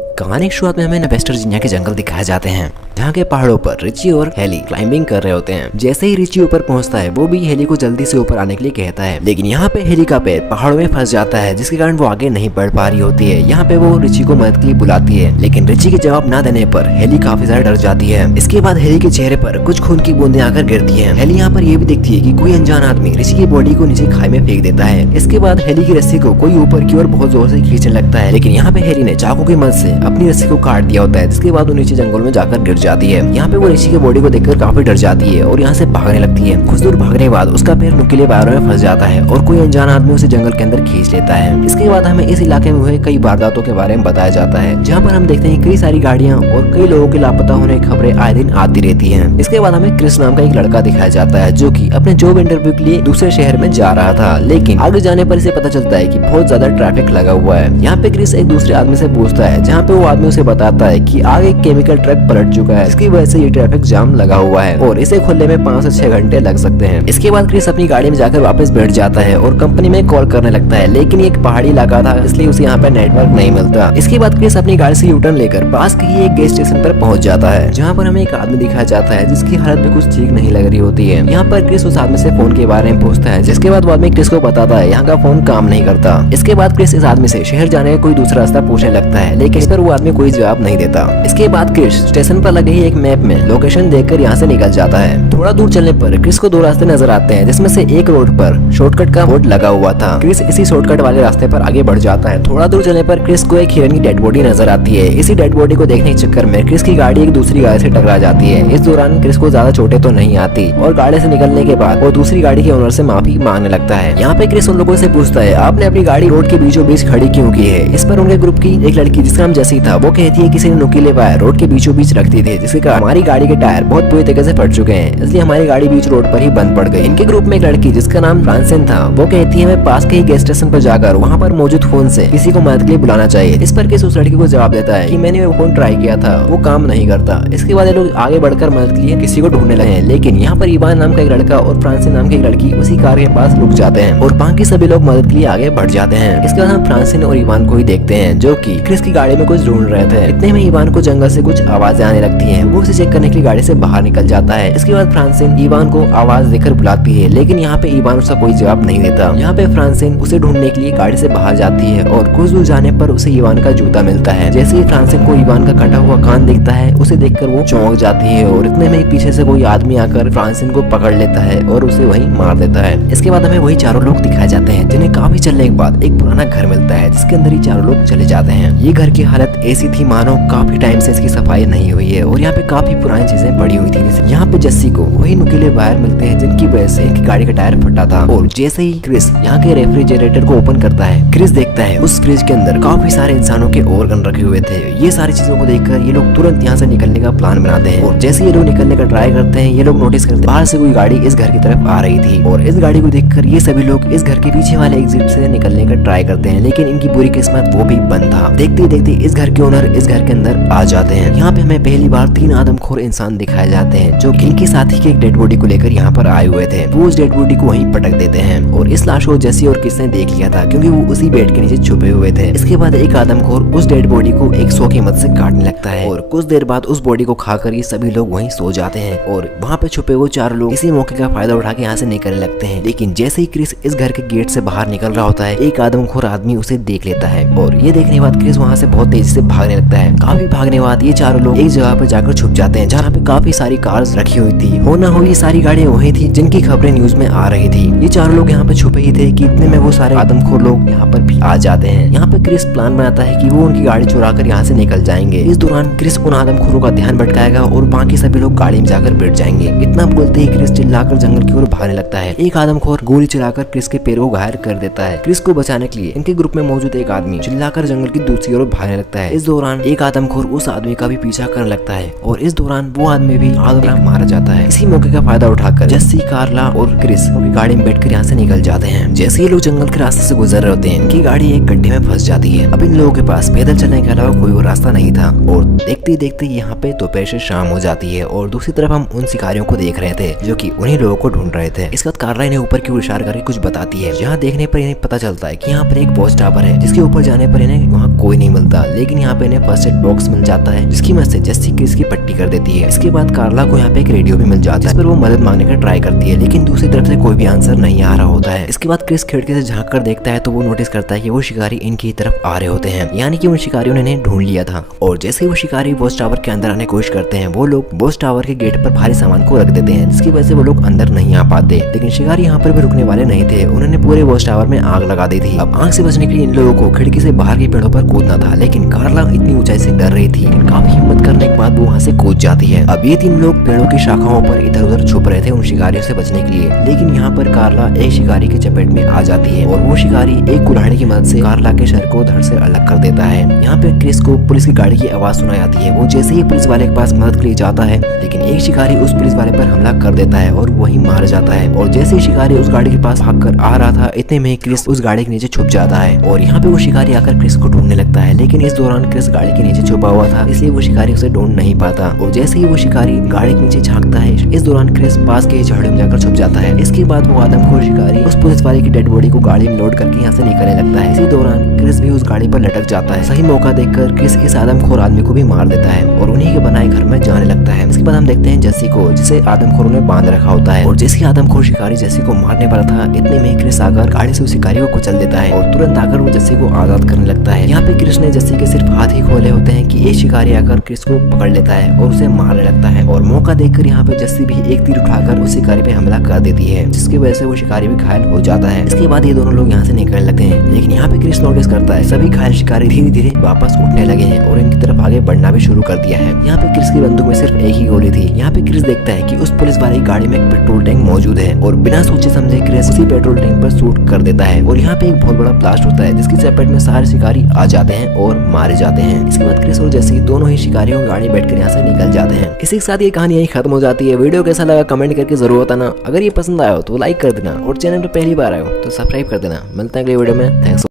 कहानी की शुरुआत में हमें वेस्ट वर्जीनिया के जंगल दिखाए जाते हैं, जहाँ के पहाड़ों पर रिची और हेली क्लाइंबिंग कर रहे होते हैं। जैसे ही रिची ऊपर पहुंचता है, वो भी हेली को जल्दी से ऊपर आने के लिए कहता है, लेकिन यहाँ पे हेली का पैर पहाड़ों में फंस जाता है, जिसके कारण वो आगे नहीं बढ़ पा रही होती है। यहाँ पे वो रिची को मदद के लिए बुलाती है, लेकिन रिची के जवाब न देने पर हेली काफी ज्यादा डर जाती है। इसके बाद हेली के चेहरे पर कुछ खून की बूंदें आकर गिरती है। हेली यहाँ पर ये भी देखती है कि कोई अनजान आदमी रिची की बॉडी को नीचे खाई में फेंक देता है। इसके बाद हेली की रस्सी को कोई ऊपर की ओर बहुत जोर से खींचने लगता है, लेकिन यहाँ पे हेली ने चाकू की मदद से अपनी रस्सी को काट दिया होता है, जिसके बाद वो नीचे जंगल में जाकर गिर जाती है। यहाँ पे वो ऋषि के बॉडी को देखकर काफी डर जाती है और यहाँ से भागने लगती है। कुछ दूर भागने के बाद उसका पैर नुकीले वायरों में फंस जाता है और कोई अनजान आदमी उसे जंगल के अंदर खींच लेता है। इसके बाद हमें इस इलाके में हुए कई वारदातों के बारे में बताया जाता है, जहाँ पर हम देखते हैं कई सारी गाड़ियाँ और कई लोगों के लापता होने की खबरें आए दिन आती रहती है। इसके बाद हमें क्रिस नाम का एक लड़का दिखाया जाता है, जो की अपने जॉब इंटरव्यू के लिए दूसरे शहर में जा रहा था, लेकिन आगे जाने पर इसे पता चलता है कि बहुत ज्यादा ट्रैफिक लगा हुआ है। यहाँ पे क्रिस एक दूसरे आदमी से पूछता है, जहाँ पे वो आदमी उसे बताता है कि आगे एक केमिकल ट्रक पलट चुका है, जिसकी वजह से ये ट्रैफिक जाम लगा हुआ है और इसे खुलने में 5 से 6 घंटे लग सकते हैं। इसके बाद क्रिस अपनी गाड़ी में जाकर वापस बैठ जाता है और कंपनी में कॉल करने लगता है, लेकिन एक पहाड़ी इलाका था, इसलिए उसे यहाँ पे नेटवर्क नहीं मिलता। इसके बाद क्रिस अपनी गाड़ी से यूटर्न लेकर पास के ही एक गैस स्टेशन पर पहुंच जाता है, जहाँ पर हमें एक आदमी दिखाया जाता है, जिसकी हालत भी कुछ ठीक नहीं लग रही होती है। यहाँ पर क्रिस उस आदमी से फोन के बारे में पूछता है, जिसके बाद वो आदमी क्रिस को बताता है यहाँ का फोन काम नहीं करता। इसके बाद क्रिस इस आदमी से शहर जाने का कोई दूसरा रास्ता पूछने लगता है, लेकिन इस पर वो आदमी कोई जवाब नहीं देता। इसके बाद क्रिस स्टेशन पर लगे ही एक मैप में लोकेशन देखकर यहाँ से निकल जाता है। थोड़ा दूर चलने पर क्रिस को 2 रास्ते नजर आते हैं, जिसमें से एक रोड पर शॉर्टकट का बोर्ड लगा हुआ था। क्रिस इसी शॉर्टकट वाले रास्ते पर आगे बढ़ जाता है। थोड़ा दूर चलने पर क्रिस को एक हिरन की डेड बॉडी नजर आती है। इसी डेड बॉडी को देखने के चक्कर में क्रिस की गाड़ी एक दूसरी गाड़ी से टकरा जाती है। इस दौरान क्रिस को ज्यादा चोटें तो नहीं आती और गाड़ी से निकलने के बाद वो दूसरी गाड़ी के ओनर से माफी मांगने लगता है। यहाँ पे क्रिस उन लोगों से पूछता है, आपने अपनी गाड़ी रोड के बीचों बीच खड़ी क्यों की है? इस पर उनके ग्रुप की एक लड़की, जिसका नाम जैसी था, वो कहती है किसी ने नुकीले वायर रोड के बीचों बीच रख दी थी, जिसके कारण हमारी गाड़ी के टायर बहुत बुरी तरीके से फट चुके हैं, इसलिए हमारी गाड़ी बीच रोड पर ही बंद पड़ गई। इनके ग्रुप में एक लड़की, जिसका नाम फ्रांसिन था, वो कहती है हमें पास के ही गैस स्टेशन पर जाकर वहाँ पर मौजूद फोन से किसी को मदद के लिए बुलाना चाहिए। इस पर किस उस लड़की को जवाब देता है कि मैंने वो फोन ट्राई किया था, वो काम नहीं करता। इसके बाद ये लोग आगे बढ़कर मदद के लिए किसी को ढूंढने लगे, लेकिन यहाँ पर इवान नाम का एक लड़का और फ्रांसिन नाम की एक लड़की उसी कार के पास रुक जाते हैं और बाकी सभी लोग मदद के लिए आगे बढ़ जाते हैं। इसके बाद हम फ्रांसिन और इवान को ही देखते हैं, जो कि क्रिस की गाड़ी में कुछ ढूंढ रहे थे। इतने में इवान को जंगल से कुछ आवाजें आने लगती हैं। वो उसे चेक करने के लिए गाड़ी से बाहर निकल जाता है। इसके बाद फ्रांसिन इवान को आवाज देकर बुलाती है, लेकिन यहाँ पे इवान उसका कोई जवाब नहीं देता। यहाँ पे फ्रांसिन उसे ढूंढने के लिए गाड़ी से बाहर जाती है और कुछ दूर जाने पर उसे इवान का जूता मिलता है। जैसे ही फ्रांसिन को इवान का कटा हुआ कान दिखता है, उसे देखकर वो चौंक जाती है और इतने में पीछे से कोई आदमी आकर फ्रांसिन को पकड़ लेता है और उसे वहीं मार देता है। इसके बाद हमें वही चारों लोग दिखाए जाते हैं, जिन्हें काफी चलने के बाद एक पुराना घर मिलता है, जिसके अंदर ही चारों लोग चले जाते हैं। ये घर की हालत ऐसी थी मानो काफी टाइम से इसकी सफाई नहीं हुई है और यहाँ पे काफी पुरानी चीजें पड़ी हुई थी। जैसे यहाँ पे जस्सी को वही नुकीले वायर मिलते हैं, जिनकी वजह से इनकी गाड़ी का टायर फटा था। और जैसे ही क्रिस यहाँ के रेफ्रिजरेटर को ओपन करता है, क्रिस देखता है उस फ्रिज के अंदर काफी सारे इंसानों के ऑर्गन रखे हुए थे। ये सारी चीजों को देखकर ये लोग तुरंत यहाँ से निकलने का प्लान बनाते हैं और जैसे ये लोग निकलने का ट्राई करते हैं, ये लोग नोटिस करते हैं बाहर से कोई गाड़ी इस घर की तरफ आ रही थी और इस गाड़ी को देखकर ये सभी लोग इस घर के पीछे वाले एग्जिट से निकलने का ट्राई करते हैं, लेकिन इनकी बुरी किस्मत वो भी बंद था। देखते देखते इस घर के ओनर इस घर के अंदर आ जाते हैं। यहाँ पे हमें पहली बार 3 आदमखोर इंसान दिखाए जाते हैं, जो इनके साथी के एक डेड बॉडी को लेकर यहाँ पर आए हुए थे। वो उस डेड बॉडी को वहीं पटक देते हैं और इस लाश को जैसी और किसने देख लिया था, क्योंकि वो उसी बेड के नीचे छुपे हुए थे। इसके बाद एक आदमखोर उस डेड बॉडी को एक सौ की मदद से काटने लगता है और कुछ देर बाद उस बॉडी को खाकर ये सभी लोग वहीं सो जाते हैं और वहाँ पे छुपे हुए 4 लोग इसी मौके का फायदा उठा के यहाँ से निकलने लगते हैं। लेकिन जैसे ही क्रिस इस घर के गेट से बाहर निकल रहा होता है, एक आदमखोर आदमी उसे देख लेता है और ये देखने के बाद क्रिस वहाँ से बहुत तेजी से भागने लगता है। काफी भागने के बाद ये 4 लोग एक जगह पर जाकर छुप जाते हैं, जहाँ पे काफी सारी कार्स रखी हुई थी। हो ना हो ये सारी गाड़ियां वही थी जिनकी खबरें न्यूज में आ रही थी। ये 4 लोग यहाँ पे छुपे ही थे कि इतने में वो सारे आदमखोर लोग यहाँ पर भी आ जाते हैं। यहाँ पे क्रिस प्लान बनाता है कि वो उनकी गाड़ी चुरा कर यहाँ से निकल जाएंगे। इस दौरान क्रिस उन आदमखोरों का ध्यान भटकाएगा और बाकी सभी लोग गाड़ी में जाकर बैठ जाएंगे। इतना बोलते ही क्रिस चिल्लाकर जंगल की ओर भागने लगता है। एक आदमखोर गोली चलाकर क्रिस के पैरों को घायल कर देता है। क्रिस को बचाने के लिए इनके ग्रुप में मौजूद एक आदमी चिल्लाकर जंगल की दूसरी ओर भागने लगता है। इस दौरान एक आदमखोर उस आदमी का भी पीछा करने लगता है और इस दौरान वो आदमी भी आदम मारा जाता है। इसी मौके का फायदा उठाकर जस्सी, कार्ला और क्रिस गाड़ी में बैठकर यहाँ से निकल जाते हैं। जैसे ये लोग जंगल के रास्ते से गुजर रहे होते हैं, इनकी गाड़ी एक गड्ढे में फंस जाती है। अब इन लोगों के पास पैदल चलने के अलावा कोई और रास्ता नहीं था और देखते देखते यहाँ पे दोपहर से शाम हो जाती है और दूसरी तरफ हम उन शिकारियों को देख रहे थे, जो कि उन्हीं लोगों को ढूंढ रहे थे। इसके बाद कार्ला इन्हें ऊपर की ओर इशारा करके कुछ बताती है, जहाँ देखने पर इन्हें पता चलता है कि यहाँ पर एक वॉच टावर है, जिसके ऊपर जाने पर इन्हें वहाँ कोई नहीं मिलता, लेकिन यहाँ पे इन्हें फर्स्ट एड बॉक्स मिल जाता है जिसकी मदद से जेसी क्रिस की पट्टी कर देती है। इसके बाद कार्ला को यहाँ पे एक रेडियो भी मिल जाता है जिस पर वो मदद मांगने का ट्राई करती है, लेकिन दूसरी तरफ से कोई भी आंसर नहीं आ रहा होता है। इसके बाद क्रिस खिड़की से झांक कर देखता है तो वो नोटिस करता है कि वो शिकारी इनकी तरफ आ रहे होते हैं, यानी कि उन शिकारियों ने इन्हें ढूंढ लिया था। और जैसे ही वो शिकारी वॉच टावर के अंदर आने की कोशिश करते हैं, वो लोग वॉच टावर के गेट पर भारी सामान को रख देते हैं जिसकी वजह से वो लोग अंदर नहीं आ पाते। लेकिन शिकारी यहाँ पर भी रुकने वाले नहीं थे, उन्होंने पूरे वॉच टावर में आग लगा दी थी। अब आग से बचने के लिए इन लोगों को खिड़की से बाहर के पेड़ों पर कूदना था, लेकिन कार्ला इतनी ऊंचाई से डर रही थी, काफी हिम्मत करने के बाद वो वहाँ से कूद जाती है। अब ये तीन लोग पेड़ों की शाखाओं पर इधर उधर छुप रहे थे उन शिकारियों से बचने के लिए, लेकिन यहाँ पर कार्ला एक शिकारी के चपेट में आ जाती है और वो शिकारी एक कुल्हाड़ी की मदद से कार्ला के शरीर को धड़ से अलग कर देता है। यहाँ पे क्रिस को पुलिस की गाड़ी की आवाज सुनाई आती है। वो जैसे ही पुलिस वाले के पास मदद के लिए जाता है, लेकिन एक शिकारी उस पुलिस वाले पर हमला कर देता है और वही मार जाता है। और जैसे ही शिकारी उस गाड़ी के पास भागकर आ रहा था, इतने में क्रिस उस गाड़ी के नीचे छुप जाता है और यहाँ पे वो शिकारी आकर क्रिस को ढूंढने लगता है, लेकिन इस दौरान क्रिस गाड़ी के नीचे छुपा हुआ था, इसलिए वो शिकारी उसे ढूंढ नहीं पाता। और जैसे ही वो शिकारी गाड़ी के नीचे झांकता है, इस दौरान क्रिस पास के झाड़ियों में जाकर छुप जाता है। इसके बाद वो आदमखोर शिकारी उस पुलिस वाले की डेड बॉडी को गाड़ी में लोड करके यहाँ से निकलने लगता है। इसी दौरान क्रिस भी उस गाड़ी पर लटक जाता है। सही मौका देखकर क्रिस इस आदमखोर आदमी को भी मार देता है और उन्हीं के बनाए घर में जाने लगता है। इसके बाद हम देखते हैं जेसी को, जिसे आदमखोरों ने बांध रखा होता है। और जैसे आदमखोर शिकारी जेसी को मारने वाला था, इतने में क्रिस आकर गाड़ी से उस शिकारी को कुचल देता है और तुरंत आकर वो जेसी को आजाद करने लगता है। यहाँ पे क्रिस ने जेसी के सिर्फ हाथ ही खोले होते हैं कि एक शिकारी आकर क्रिस को पकड़ लेता है और उसे मारने लगता है। और मौका देखकर यहाँ पे जेसी भी एक तीर उठाकर उस शिकारी पे हमला कर देती है, जिसकी वजह से वो शिकारी भी घायल हो जाता है। इसके बाद ये दोनों लोग यहाँ से निकलने लगते हैं, लेकिन यहाँ पे क्रिस नोटिस करता है सभी घायल शिकारी धीरे धीरे वापस उठने लगे हैं और इनकी तरफ आगे बढ़ना भी शुरू कर दिया है। यहाँ पे क्रिस की बंदूक में सिर्फ एक ही गोली थी। यहाँ पे क्रिस देखता है कि उस पुलिस वाली गाड़ी में एक पेट्रोल टैंक मौजूद है और बिना सोचे समझे क्रिस उसी पेट्रोल टैंक पर शूट कर देता है और यहाँ पे एक बहुत बड़ा ब्लास्ट होता है जिसकी चपेट में सारे शिकारी आ जाते हैं और मारे जाते हैं। इसके बाद क्रिस और जेसी दोनों ही शिकारियों गाड़ी बैठकर यहाँ से निकल जाते हैं। इसी के साथ ये कहानी यही खत्म हो जाती है। वीडियो कैसा लगा कमेंट करके जरूर बताना। अगर ये पसंद आया हो तो लाइक कर देना और चैनल पर पहली बार आए हो तो सब्सक्राइब कर देना। मिलते हैं अगली वीडियो में। थैंक्स।